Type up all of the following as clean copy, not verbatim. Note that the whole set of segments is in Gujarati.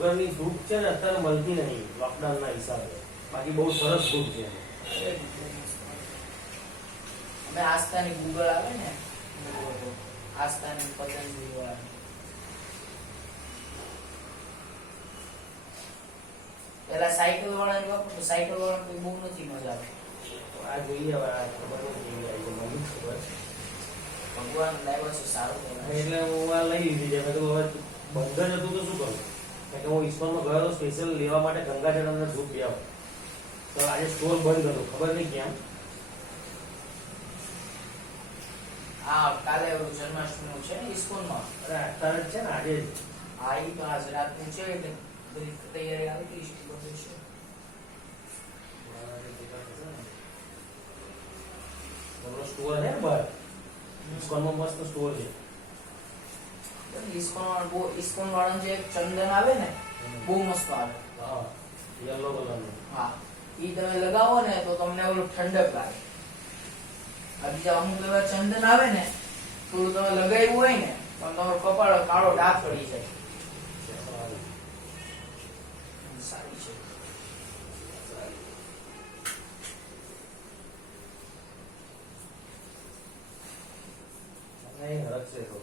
વગરની ધૂપ છે ને અત્યારે મળતી નહીં લોકડાઉનના હિસાબે, બાકી બહુ સરસ ધૂપ છે. અમે આસ્થાની ગૂગલ આવે ને, આસ્થાની પતંજલિ વાળા, પેલા સાયકલ વાળા ને વાપરો, સાયકલ વાળા કોઈ બહુ નથી મજા આવે. આ જોઈએ હવે, આ ખબર નથી આવી મને ખબર. ભગવાન લાવ્યો છે સારું કહેવાય. એટલે હું આ લઈ લીધી છે. મેં કીધું હવે બંધ જ હતું તો શું કરું, કારણ કે હું ઇસ્કોનમાં ગયો હતો સ્પેશિયલ લેવા માટે ગંગાજળ અંદર ધૂપ લેવા. તો આજે સ્ટોર બંધ હતો, ખબર નહીં કેમ. હા, કાલે જન્માષ્ટમી છે ને ઇસ્કોનમાં. અરે અત્યારે જ છે ને, આજે જ. હા, એ તો આજ રાતનું છે એટલે બધી તૈયારી આવી ગઈ છે. બધું છે. સ્ટોર છે ને બહાર ઇસ્કોનમાં, મસ્ત સ્ટોર છે. ઇસ્કોન વાળા જે ચંદન આવે ને બહુ મસ્ત આવે. હા, યલો કલરનું. હા, ઈ તમે લગાવો ને તો તમને ઓલું ઠંડક લાગે. આ બીજા અમુક એવા ચંદન આવે ને, થોડું તમે લગાવ્યું હોય ને પણ તમારો કપાળ કાળો ડાઘ પડી જાય. સારી છે. હરકશે તો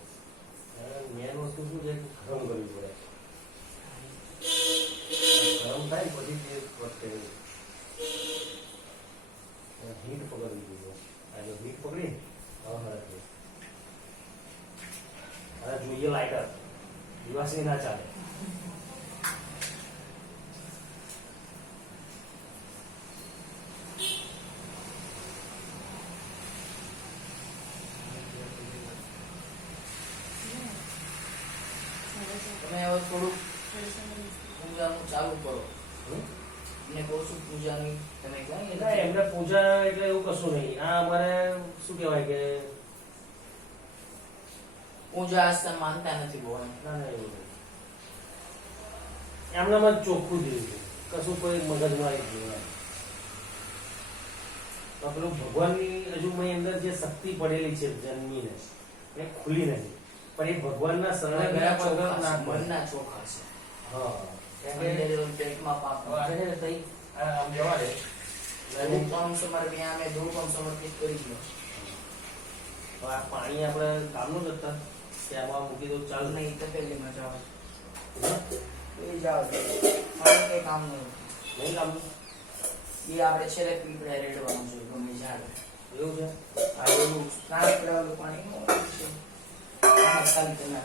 મેન વસ્તુ શું છે, ગરમ કરવી પડે. ગરમ થાય પછી તે વખતે હીટ પકડવી જોઈએ. આજે હીટ પકડી હવે હરકશે. હવે જોઈએ લાઇટર, દિવસની ના ચાલે. તમે હવે થોડુંક પૂજાનું ચાલુ કરો. એને કહું છું પૂજાની તમે ના, એમને પૂજા એટલે એવું કશું નહીં. આ અમારે શું કહેવાય કે પૂજા આસ્થા માનતા નથી બહુ. ના ના, એવું નહીં. એમનામાં જ ચોખ્ખું જેવું છે, કશું કોઈ મગજમારી જ નહીં. તો પેલું ભગવાનની હજુ મેં અંદર જે શક્તિ પડેલી છે જન્મીને, એ ખુલી નથી. પણ એ ભગવાનના શરણે ગયા વગર ના મનના ચોખા છે. હા, પેટમાં પાપ આમ જવા દે. ધૂપમ સમર્પિત, અમે ધૂપમ સમર્પિત કરી દો. આ પાણી આપણે કામનું જ હતા ત્યાંમાં મૂકી દઉં, ચાલ નહીં તપેલીમાં જાઓ એ જાઓ, પાણી કઈ કામ નહીં. નહીં કામનું. એ આપણે છેલ્લે પીપળે રેડવાનું છે ગમે ઝાડ. એવું છે. આ એવું સ્નાન કરાવેલું પાણી નું છે. ખાલી કરી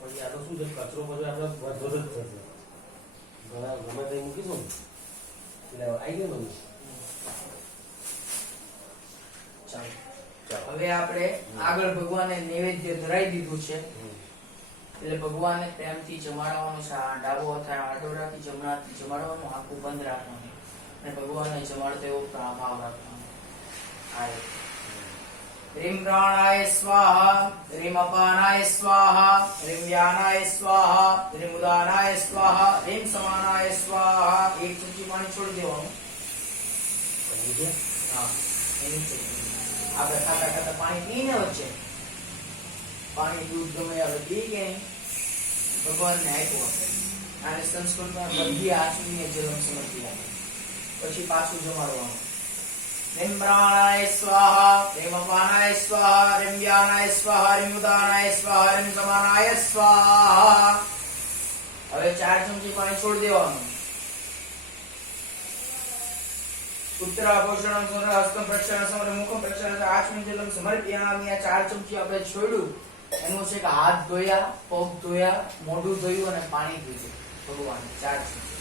પછી આ તો શું છે, કચરો પછી આપણે વધો જ થશે. ઘણા ગમે તે મૂકીશું એટલે આવી ગયો ને. ચાલો હવે આપણે આગળ ભગવાનને નૈવેદ્ય ધરાઈ દીધું છે એટલે ભગવાનને પ્રેમથી જમાડવાનું છે. આ ડાબો હાથ આડો રાખી જમણાથી જમાડવાનું, આખું બંધ રાખવાનું અને ભગવાનને જમાડતો એવો ભાવ રાખવાનો. રીમ પ્રાણાય સ્વાહા, રીમ અપાનાય સ્વાહા, રીમ વ્યાનાય સ્વાહા, રીમ ઉદાનાય સ્વાહા, રીમ સમાનાય સ્વાહા. એક ચમચી પાણી છોડી દેવાનું. હા, એની ચમચી આપણે ખાતા ખાતા પાણી પીને વચ્ચે પાણી દૂધ ગમે આપણે પી કે ભગવાનને આપ્યું આપણે. આને સંસ્કૃતમાં બધી આચમીય જલમ સમજી આપે. પછી પાછું જમાડવાનું. રીમ પ્રાણાય સ્વાહા, રીમ અપાનાય સ્વાહા, રીમ વ્યાનાય સ્વાહા, રીમ ઉદાનાય સ્વાહા, રીમ સમાનાય સ્વાહા. હવે 4 ચમચી પાણી છોડી દેવાનું. ઉત્તરાભૂષણમ સુર હસ્તમ પ્રક્ષાલન સમર મુખમ પ્રક્ષાલન આચમન જલમ સમર્પયામિ. આ 4 ચમચી આપણે છોડ્યું એનું છે કે હાથ ધોયા, પગ ધોયા, મોઢું ધોયું અને પાણી પીધું ભગવાન. 4 ચમચી.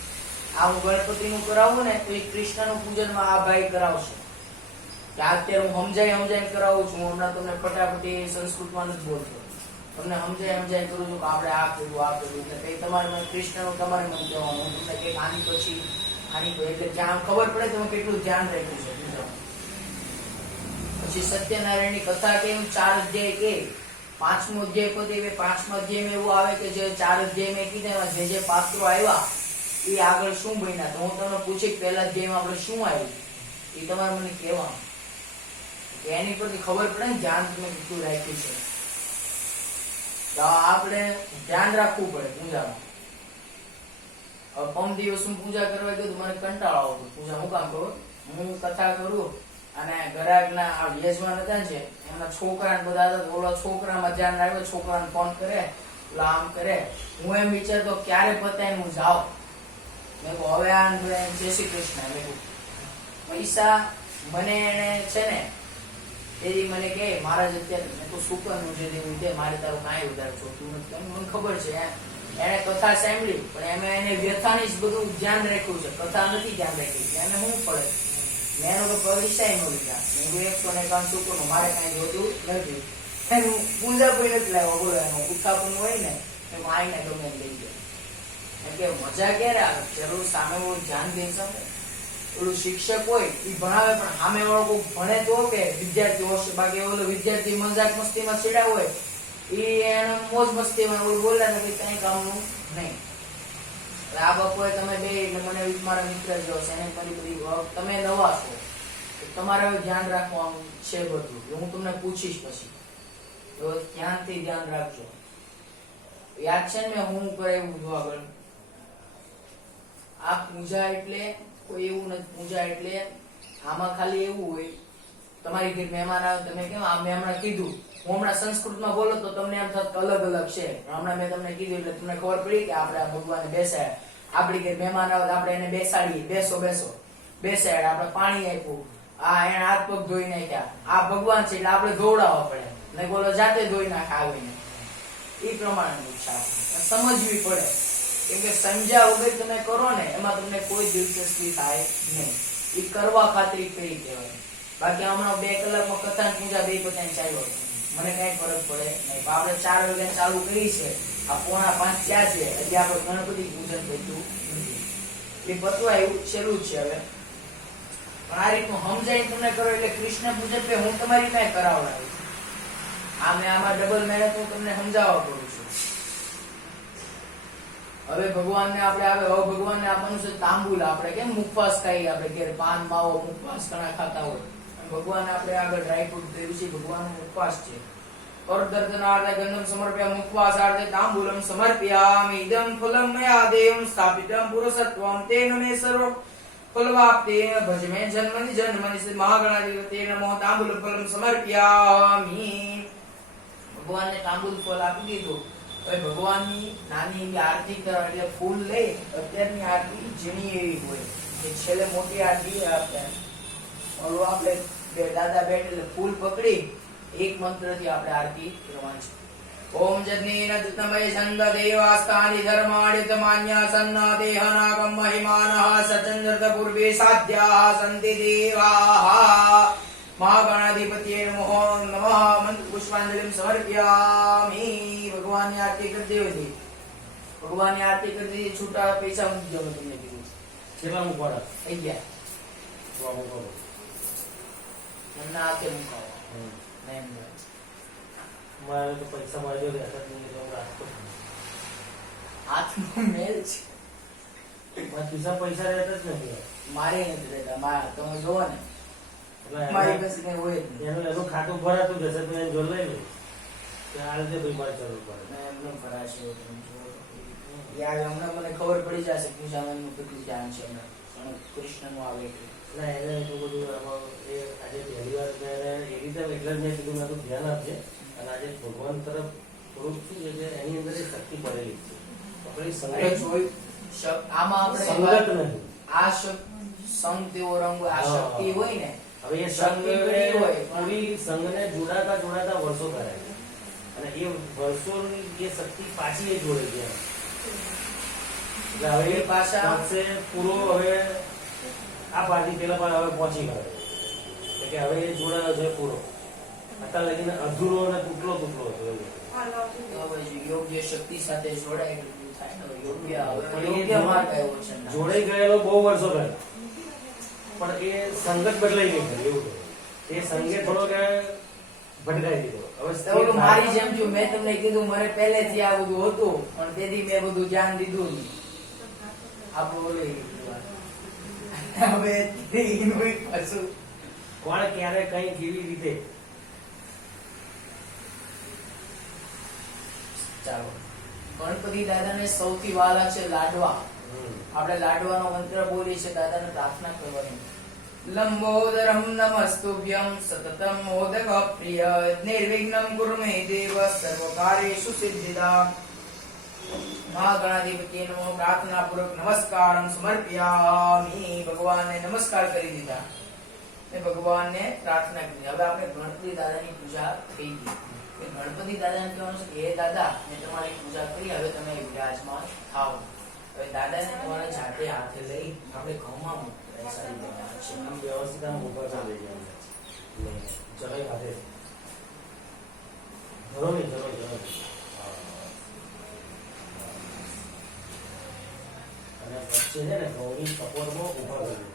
આ હું ગણપતિનું કરાવું ને તો એ કૃષ્ણનું પૂજનમાં આ ભાઈ કરાવશે. કે અત્યારે હું સમજાય કરાવું છું. હું હમણાં તમને ફટાફટી સંસ્કૃતમાં નથી બોલતો, તમને સમજાય કરું છું કે આપણે આ કર્યું એટલે કઈ તમારે મને કૃષ્ણનું તમારે મને કહેવાનું. હું તમને કઈક આની પછી એટલે જ્યાં ખબર પડે તમે કેટલું ધ્યાન રાખ્યું છે. પછી સત્યનારાયણની કથા કે 4 અધ્યાય કે 5મો અધ્યાય પતે 5મા અધ્યાયમાં એવું આવે કે જે 4 અધ્યાય મેં કીધા જે પાત્રો આવ્યા એ આગળ શું બન્યા તો હું તમને પૂછી કે પહેલા અધ્યાયમાં આપણે શું આવ્યું એ તમારે મને કહેવાનું કે એની પરથી ખબર પડે ને ધ્યાન તમે કેટલું રાખ્યું છે. તો આપણે ધ્યાન રાખવું પડે પૂજામાં. હવે પમ દિવસની પૂજા કરવા ગયો તો મને કંટાળો આવતો. પૂજા હું કામ કરું, હું કથા કરું અને ઘરાકના આ યજમાન હતા ને છે એમના છોકરાને બધા હતા, ઓલો છોકરામાં ધ્યાન રાખ્યો, છોકરાને ફોન કરે, ઓલા આમ કરે. હું એમ વિચારતો ક્યારે પતાય હું જાઉં. મેં કહું હવે આ જય શ્રી કૃષ્ણ. મેં કહું પૈસા મને એને છે ને તેથી મને કે મારા જ અત્યારે મેં તો શું કરવું છે તેવું છે, મારે તારું કાંઈ વધારે જોતું નથી. મને ખબર છે એને કથા સાંભળી પણ એમાં એને વ્યથાની જ બધું ધ્યાન રાખ્યું છે, કથા નથી ધ્યાન રાખી. એને શું પડે મેં એનો તો પૈસા નો લીધા. મેં 151 શું મારે કાંઈ જોતું નથી. એનું પૂજા કોઈ નથી લાવ્યો. બોલો એનો ઉત્થાપન હોય ને એમ આવીને ગમે લઈ જાય. એમ કે મજા ક્યારે આવે જરૂર સામે ધ્યાન દેશે. ઓલું શિક્ષક હોય એ ભણાવે પણ સામે વાળો કોઈ ભણે તો કે વિદ્યાર્થી હોશે, બાકી ઓલો વિદ્યાર્થી મજાક મસ્તીમાં છેડા હોય એ એને મોજ મસ્તીમાં ઓલું બોલે ને કઈ કામનું નહીં. આ બપોરે તમે બે એટલે મને મારા મિત્ર જો છે એને બધી તમે નવા છો તમારે હવે ધ્યાન રાખવાનું છે બધું. હું તમને પૂછીશ પછી તો ધ્યાનથી ધ્યાન રાખજો. યાદ છે ને હું કરાવ્યું આગળ આ પૂજા એટલે કોઈ એવું નથી. પૂજા એટલે આમાં ખાલી એવું હોય તમારી ઘરે મહેમાન આવે તમે કેમ આ મેં હમણાં કીધું હું હમણાં સંસ્કૃતમાં બોલો તો તમને એમ થતું અલગ અલગ છે. હમણાં મેં તમને કીધું એટલે તમને ખબર પડી કે આપણે આ ભગવાનને બેસાડ્યા. આપણી ઘરે મહેમાન આવે આપણે એને બેસાડીએ, બેસો બેસો બેસાડ્યા, આપણે પાણી આપ્યું, આ એને હાથ પગ ધોઈ નાખ્યા. આ ભગવાન છે એટલે આપણે ધોવડાવવા પડે ને બોલો જાતે ધોઈ નાખે આવીને. એ પ્રમાણેનું છે સમજવી પડે. કેમ કે સમજ્યા વગર તમે કરો ને એમાં તમને કોઈ દિલચસ્પી થાય નહીં. એ કરવા ખાતરી કરી કહેવાય. બાકી હમણાં 2 કલાકમાં કથા પૂજા 2 પતાઈને ચાલ્યો મને કઈ ફરક પડે નહીં. આપણે 4 વાગે ચાલુ કરી છે, આ 4:45 થયા છે એટલે આપણે ગણપતિ પૂજન થયું નથી. એ પતવા એવું છેલ્લું જ છે હવે. પણ આ રીતનું સમજાય તમને કરો એટલે કૃષ્ણ પૂજન પે હું તમારી પાસે કરાવડાવું. આમાં ડબલ મહેનત હું તમને સમજાવવા કરું છું. હવે ભગવાનને આપણે ભગવાનને આપવાનું છે તાંબુલ. આપણે કેમ મુખવાસ ખાઈએ, આપણે ઘેર પાન માવો મુખવાસ ઘણા ખાતા હોય. ભગવાન આપણે આગળ ડ્રાયફ્રૂટ દેવું છે, ભગવાનનો મુખવાસ છે. કરદર્શનાર્થે ગંધમ સમર્પ્યામિ મુખવાસાર્થે તાંબૂલમ સમર્પયામિ ઇદં ફલમ મયા દેવં સ્થાપિતં પુરુષત્વં તેન મે સર્વ ફલવાપ્તેન ભજમે જન્મનિ જન્મનિ શ્રી મહાગણાધિપતે નમો તાંબૂલ ફલમ સમર્પયામિ. ભગવાનને તાંબૂલ ફળ આપી દીધું. હવે ભગવાનની નાની એવી આરતી કરવા એટલે ફૂલ લઈ અત્યારની આરતી ઝીણી એવી હોય કે છેલ્લે મોટી આરતી આપણે બે દાદા બેઠ એટલે ફૂલ પકડી એક મંત્રથી આપણે આરતી કરવાની છે. ઓમ જગ્નેન દત્તમય છંદ દેવાસ્તાનિ ધર્માણિત માન્યા સન્ના દેહનાગમ મહિમાનઃ સચંદ્રત પૂર્વે સાધ્યાઃ સંતિ દેવાઃ મહાગણાધિપતિએ નમો નમઃ મંત્ર પુષ્પાંજલિ સમર્પયામિ. ભગવાનની આરતી કરી દેવી. ભગવાનની આરતી કરી દીધી. છૂટા પૈસા મૂકી દો. તમને કીધું કેટલા મૂકવાના થઈ ગયા એમના હાથે મુકાવો. મારે તો પૈસા મળજો હાથમાં મેલ છે. ખિસ્સા પૈસા રહેતા જ નથી. મારે નથી રહેતા. મારા તમે જોવો ને મારી પાસે કઈ હોય જ નહીં. એનું ખાતું ભરાતું જશે તો એને જો લઈ લે આ રીતે ભાઈ મારે જરૂર પડે. એમને ભરાશે યાર. હમણાં મને ખબર પડી જશે પૂજામાં કેટલું ધ્યાન છે. હમણાં કૃષ્ણનું આવે એટલે ના એને એટલું બધું એ આજે પહેલી વાર એ રીતે એટલે જ મેં કીધું મેં ધ્યાન આપજે. અને આજે ભગવાન તરફ થોડુંક શું છે કે એની અંદર એક શક્તિ પડેલી છે. આપણે સંગત જોઈ આમાં આપણે સંગત નહીં. આ સંગ તેવો રંગ આ શક્તિ હોય ને હવે એ સંઘ હોય પૂરી સંઘને જોડાતા જોડાતા વર્ષો કરાય અને એ વર્ષોની જે શક્તિ પાછી એ જોડે છે. એટલે હવે એ પાછા પૂરો હવે આ પાર્ટી પેલા પર હવે પહોંચી ગયો એટલે હવે એ જોડાયો છે પૂરો. અત્યારે લગીને અધૂરો અને તૂટલો હતો. યોગ્ય શક્તિ સાથે જોડાય યોગ્ય માર્ગ આવ્યો છે. જોડાઈ ગયેલો બહુ વર્ષો પહેલા પણ એ સંગત બદલાઈ ગઈ છે. એવું એ સંગે થોડો કે ભટકાઈ દીધો. હવે મારી જેમ જો મેં તમને કીધું મને પહેલેથી આ બધું હતું પણ તેથી મેં બધું ધ્યાન દીધું. આ બોલે હવે એનું એક પાછું કોણ ક્યારે કઈ કેવી રીતે ચાલો ગણપતિ દાદાને સૌથી વાલા છે લાડવા. આપણે લાડવાનો મંત્ર બોલીએ છીએ, દાદાને પ્રાર્થના કરવાની. લંબોદરમ નમસ્તુભ્યમ સતતમ મોદક પ્રિય નિર્વિઘ્નમ કુરુ મે દેવ સર્વકાર્યેષુ સિદ્ધિદા. મહાગણાધિપતિ નમો પ્રાર્થના પૂર્વક નમસ્કારમ સમર્પયામિ. ભગવાનને નમસ્કાર કરી દીધા ને ભગવાનને પ્રાર્થના કરી. હવે આપણે ગણપતિ દાદાની પૂજા થઈ ગઈ. ગણપતિ દાદાને કહેવાનું છે કે હે દાદા, મેં તમારી પૂજા કરી, હવે તમે વિરાજમાન થાઓ. હવે દાદાને તમારા જાતે હાથે લઈ આપણે ઘઉંમાં બેસાડી દેવાના છે. આમ વ્યવસ્થિત આમ ઉપર ચાલી જાય. ચલો હાથે ધરો નહીં, ચલો ચલો. અને વચ્ચે છે ને ગૌરી કપોરમાં ઉભા કરી દે.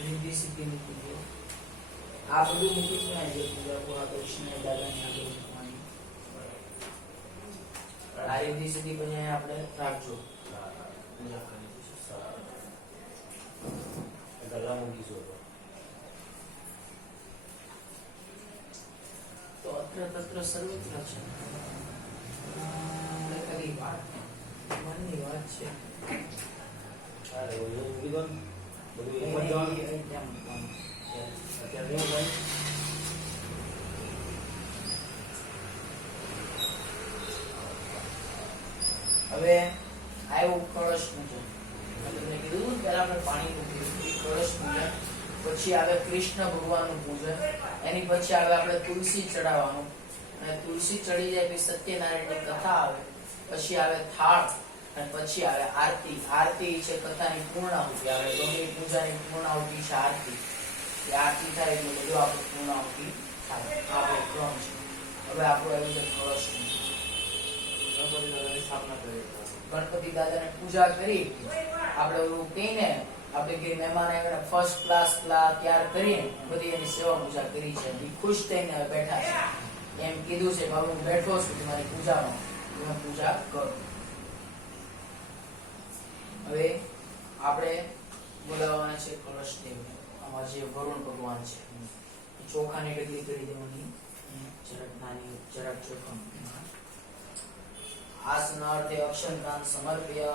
रिद्धि सिद्धि મૂકી દો. આ બધું મૂકી દો. આજે પૂજા પૂરા કૃષ્ણ દાદાની આગળ મૂકવાની. આ रिद्धि सिद्धि પણ અહીંયા આપણે રાખજો. પૂજા કરી દઈશું. ગલા મૂકીશું તો અત્ર તત્ર સર્વત્ર છે. આપણે કરી વાત મનની વાત છે. અરે ઓલું મૂકી દો ને. બધું એક જ જવાનું. અત્યારે નહીં ભાઈ. હવે આવ્યું કળશ પૂજન. મેં તમને કીધું ને પહેલા આપણે પાણી મૂક્યું, કળશ પૂજન. પછી આવે કૃષ્ણ ભગવાનનું પૂજન. એની પછી આવે આપણે તુલસી ચડાવવાનું. અને તુલસી ચડી જાય પછી સત્યનારાયણની કથા આવે. પછી આવે થાળ અને પછી આવે આરતી. આરતી છે કથાની પૂર્ણાહુતિ. આવે ગમે પૂજાની પૂર્ણાહુતિ છે આરતી. એ આરતી થાય એટલે બધું આપણે પૂર્ણાહુતિ થાય. આપણો ક્રમ છે. હવે આપણું આવ્યું છે કળશ પૂજન. ગણપતિ દાદાની સ્થાપના કરી. ગણપતિ દાદાને પૂજા કરી આપણે ઓલું કહીને આપણે કે મહેમાન આવ્યા ફર્સ્ટ ક્લાસ તૈયાર કરીએ, બધી એની સેવા પૂજા કરી છે. એ ખુશ થઈને બેઠા છે. એમ કીધું છે બાબુ હું બેઠો છું તમારી પૂજામાં, તમે પૂજા કરો. હવે આપણે બોલાવવાના છે કળશ દેવને. આમાં જે વરુણ ભગવાન છે એ ચોખાની ડગલી કરી દેવાની. જરાક નાની જરાક ચોખા આસનાર્થે અક્ષરદાન સમર્પ્ય.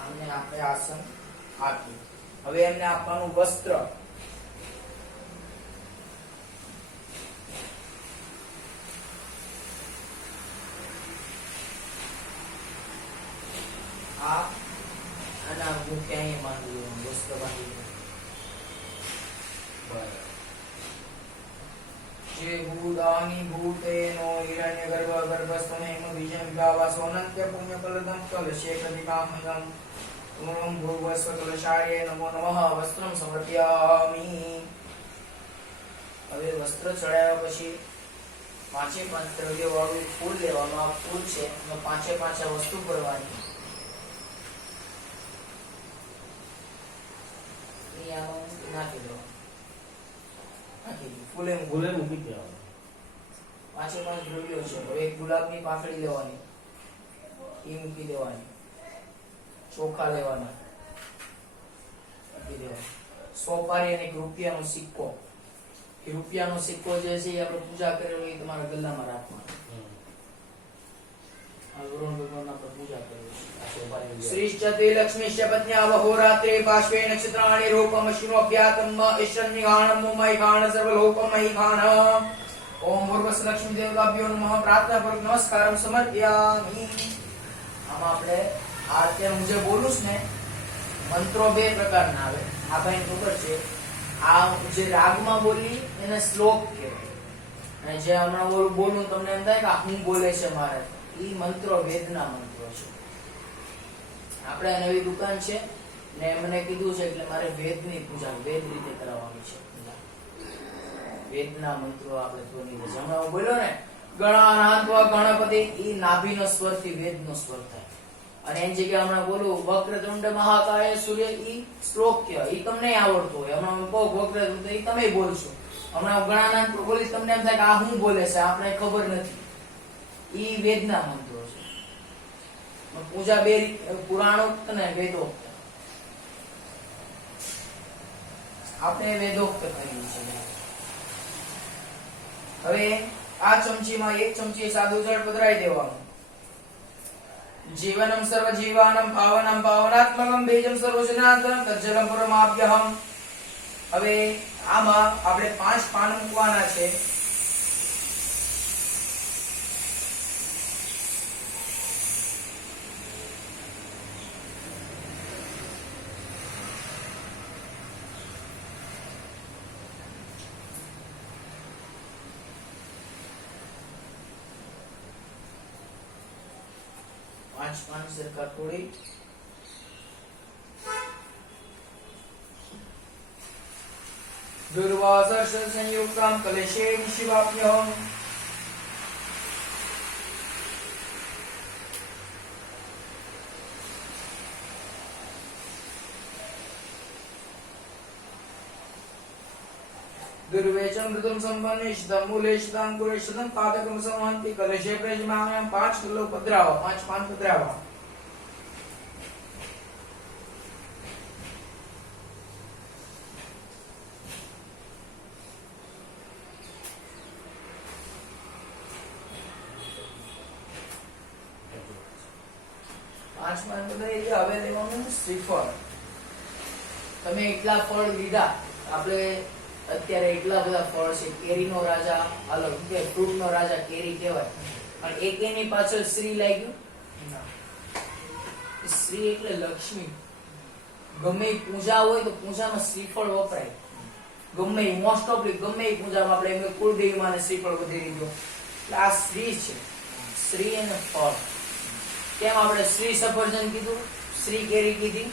આમને આપણે આસન આપ્યું. હવે એમને આપવાનું વસ્ત્ર. આના મુખ્ય અહીં બાંધી દેવાનું, વસ્ત્ર બાંધી દેવાનું. જે ભૂદાની ભૂતેનો હિરણ્ય ગર્ભ ગર્ભસ્તમેમ બીજં વિભાવાસો અનંત્ય પુણ્ય કલદમ કલશે કદિકામંગમ ઓમ ભૂર્ભુવસ્વ કલશાય નમો નમઃ. વસ્ત્રમ સમર્પયામિ. હવે વસ્ત્ર ચડાવ્યા પછી પાંચે પાંચ દ્રવ્ય વાળું ફૂલ લેવાનું. આ ફૂલ છે એમાં પાંચે પાંચ વસ્તુ કરવાની. નાખી દો. ફૂલે મૂકી દેવાનું. પાંચે પાંચ દ્રવ્યો છે. હવે એક ગુલાબની પાંખડી લેવાની, એ મૂકી દેવાની. ચોખા લેવાના, મૂકી દેવાના. સોપારી અને એક રૂપિયાનો સિક્કો. એ રૂપિયાનો સિક્કો જે છે એ આપણે પૂજા કરેલો એ તમારા ગલ્લામાં રાખવાનો. આ વરુણ ભગવાનના પર પૂજા કરેલી શ્રીશ્ચતે લક્ષ્મીશ્ચ પત્ન્યા વહોરાત્રે પાશ્વે નક્ષત્રાણિ રૂપમ શિરોભ્યાતમ ઈશ્વરનિગાણમ મૈગાણ સર્વલોકમૈગાણ. ઓમ ભૂર્ભુવસ્વ લક્ષ્મી દેવતાભ્યો નમઃ. પ્રાર્થના પૂર્વક નમસ્કારમ સમર્પયામિ. આમાં આપણે અત્યારે હું જે બોલું છું ને મંત્રો બે પ્રકારના આવે. આ ભાઈને ખબર છે આ જે રાગમાં બોલી એને શ્લોક કહેવાય. અને જે હમણાં બોલું તમને એમ થાય કે હું બોલે છે મારે, એ મંત્રો વેદના મંત્રો છે. આપણે નવી દુકાન છે ને મને કીધું છે એટલે મારે વેદની પૂજા વેદ રીતે કરાવવાની છે. વેદના મંત્રો આપણે ધ્વનિ છે. હમણાં હું બોલ્યો ને ગણાનાથ ગણપતિ, એ નાભીનો સ્વરથી વેદનો સ્વર થાય. અને એની જગ્યાએ હમણાં બોલું વક્રતુંડ મહાકાય સૂર્ય, ઈ શ્લોક કહેવાય. ઈ તમને આવડતું હોય. હમણાં હું કહું વક્રતુંડ, ઈ તમે બોલશો. હમણાં ગણાનાથ પર બોલી તમને એમ થાય કે આ શું બોલે છે, આપણે ખબર નથી. ઈ વેદના મંત્રો છે. પૂજા બે રીત, પુરાણોક્ત ને વેદોક્ત. આપણે વેદોક્ત કરીએ છીએ. હવે આ ચમચીમાં 1 ચમચી સાદું જળ પધરાઈ દેવાનું. જીવનમ સર્વ જીવાનમ પાવનમ પાવનાત્મકમ બેજમ સર્વજનાતમ તજ્જલમ પરમાપ્યહમ. હવે આમાં આપણે 5 પાન મૂકવાના છે. પાંચ સરખા તોડી દુર્વાસા સંયુક્તમ કલેશે શિવાપ્યહમ. दुर्वेचम मृदुम संपन्निष्ठम मूलेष्ठम कुरेष्ठम पादकम संवहन्ति कलशे प्रजमाम्यम 5 किलो पधरावा. 5 पान पधरावा. હવે લેવાનું શ્રીફળ. તમે એટલા ફળ લીધા, આપણે અત્યારે એટલા બધા ફળ છે. કેરીનો રાજા અલગ કે ફ્રૂટનો રાજા કેરી કહેવાય, પણ એક એની પાછળ શ્રી લાગ્યું. શ્રી એટલે લક્ષ્મી. ગમે એ પૂજા હોય તો પૂજામાં શ્રીફળ વપરાય. ગમે એ મોસ્ટ ઓફલી ગમે એ પૂજામાં આપણે એમ કુળદેવી માને શ્રીફળ વધેરી દો. એટલે આ શ્રી છે. શ્રી અને ફળ. કેમ આપણે શ્રી સફરજન કીધું, શ્રી કેરી કીધી?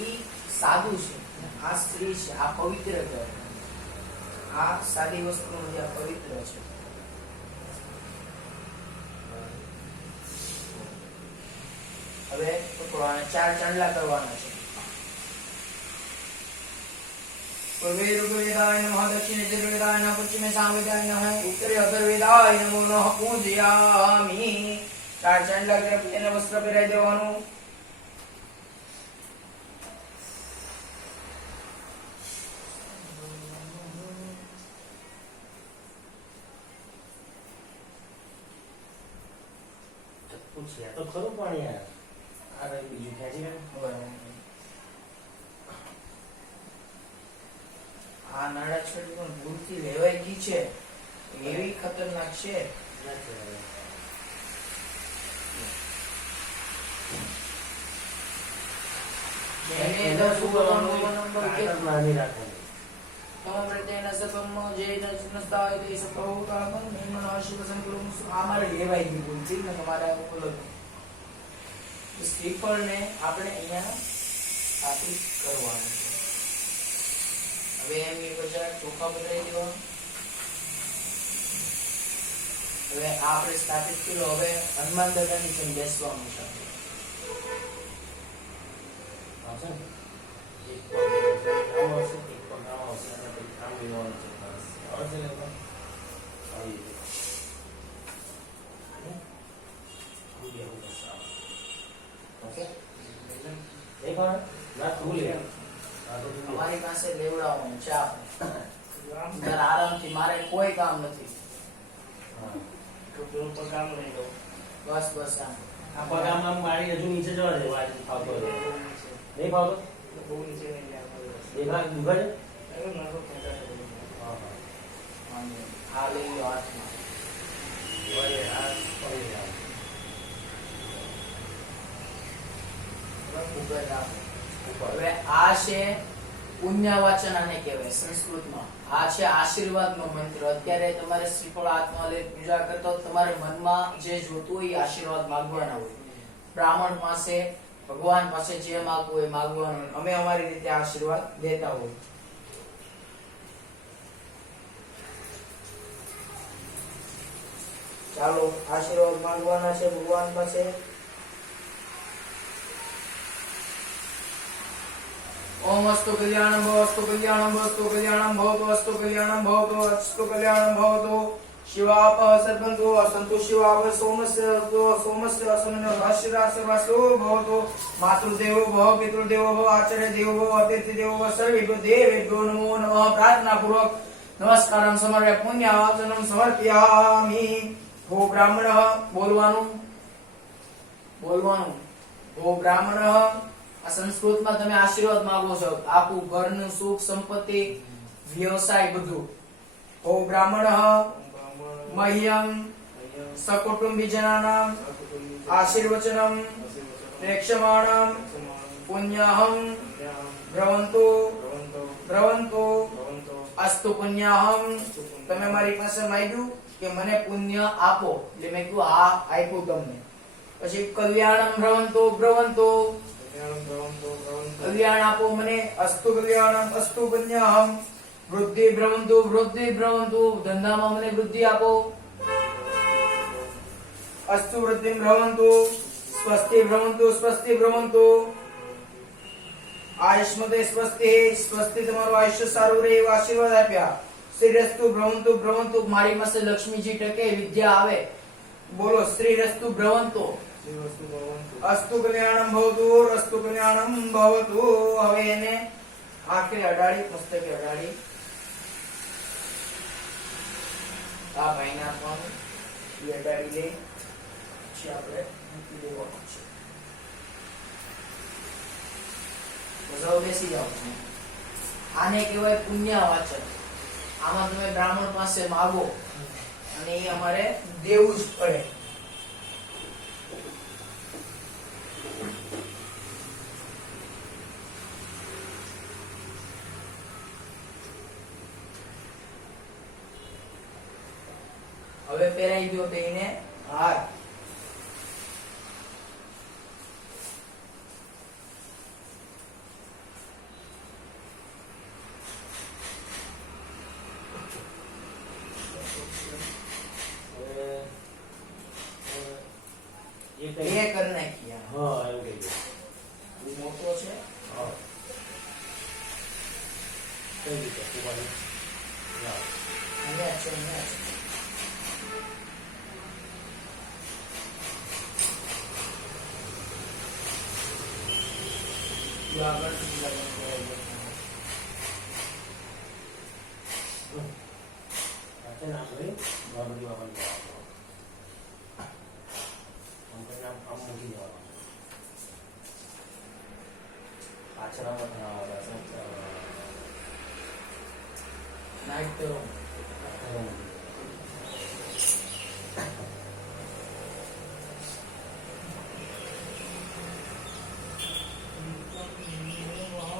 ઈ સાદું છે. આ શ્રી છે. આ પવિત્ર કહેવાય. આ સાદી વસ્તુ જે પવિત્ર છે. હવે પકડવાના 4 ચાંદલા કરવાના છે. પૂર્વે ઋગ્વેદાય નમઃ, દક્ષિણે યજુર્વેદાય નમઃ, પશ્ચિમે સામવેદાય નમઃ, ઉત્તરે અથર્વવેદાય નમો નમઃ પૂજયામિ. 4 ચાંદલા કરી એને વસ્ત્ર પહેરાઈ દેવાનું. તો ખરું પણ યાર આ રહી બીજું ખેંચી આ નાડા છોડી પણ ભૂલથી લેવાઈ ગઈ છે. એવી ખતરનાક છે. શ્રીફળ ને આપણે અહીંયા સ્થાપિત કરવાનું છે. હવે એમ એ બધા ચોખા બદલાઈ દેવાનું. હવે આ આપણે સ્થાપિત કર્યો. હવે હનુમાન દાદાની જેમ બેસવાનું છે. તમારી પાસે લેવડાવવાનું છે આપણે. આરામથી. મારે કોઈ કામ નથી. બસ બસ આ પગામાં મારી હજુ નીચે જવા દે. ફાવતો નહીં ફાવતો. બહુ નીચે નહીં આ લઈ લો હાથમાં. હવે આ છે પુણ્યવાચન આને કહેવાય સંસ્કૃતમાં. આ છે આશીર્વાદનો મંત્ર. અત્યારે તમારે શ્રીફળ હાથમાં લઈ પૂજા કરતો તમારે મનમાં જે જોતું હોય એ આશીર્વાદ માંગવાના હોય. બ્રાહ્મણ પાસે, ભગવાન પાસે જે માંગવું હોય માંગવાનું. અમે અમારી રીતે આશીર્વાદ દેતા હોય. ચાલો આશીર્વાદ માંગવાના છે ભગવાન પાસે. ओम अस्तु कल्याणं भवस्तु कल्याणं भवस्तु कल्याणं भवतु अस्तु कल्याणं भवतु अस्तु कल्याणं भवतु शिवाप सर्पन्तु असन्तु शिवाप सोमस्य सोमस्य असमनो भाष्यरासवासो भवतु मातृदेवो भव पितृदेवो भव आचार्य देवो भव अतिथि देवो भव सर्वेभ्यो देवेभ्यो नमो नमः प्रार्थना पूर्वक नमस्कारं समर्प्य पुण्यावाचनं समर्पयामि गो ब्राह्मणः बोलવાનું गो ब्राह्मणः આ સંસ્કૃતમાં તમે આશીર્વાદ માંગો છો આખું ઘરનું સુખ સંપત્તિ વ્યવસાય બધું ઓ બ્રાહ્મણઃ મહ્યં સકુટુંબી જનાનાં આશીર્વચનં પ્રેક્ષમાણં પુણ્યાહં ભ્રવંતો અસ્તુ પુણ્યાહં તમે મારી પાસે માંગ્યું કે મને પુણ્ય આપો એટલે મેં કીધું આ આપ્યું તમને પછી કલ્યાણમ ભ્રવંતો કલ્યાણ આપો મને અસ્તુ કલ્યાણમ અસ્તુ પુણ્યહમ વૃદ્ધિ ભ્રવંતુ ધંધામાં મને વૃદ્ધિ આપો અસ્તુ વૃદ્ધિ ભ્રવંતુ સ્વસ્તિ ભ્રવંતુ આયુષ્મતે સ્વસ્તિ તમારું આયુષ્ય સારું રહે એવા આશીર્વાદ આપ્યા શ્રીરસ્તુ ભ્રવંતુ મારી પાસે લક્ષ્મીજી ટકે વિદ્યા આવે બોલો શ્રીરસ્તુ ભ્રવંતુ અસ્તુ કલ્યાણમ ભવતુ હવે એને આંખે અડાડી મસ્તકે અડાડી આ ભાઈને આપવાનું એ અડાડી લે પછી આપણે મૂકી દેવાનું છે બજાવ બેસી જાવ આને કહેવાય પુણ્યવાચન આમાં તમે બ્રાહ્મણ પાસે માગો અને એ અમારે દેવું જ પડે હવે પહેરાઈ ગયો તો એને હાર એ એ કરી નાખ્યા હા એવું કહી દો બહુ મોટો છે હા કઈ રીતે કુવાની ના અહીંયા છે આગળ છે ને આપણે બાબરી બાબાને આમ મૂકી દેવાનું પાછળ નાઈટ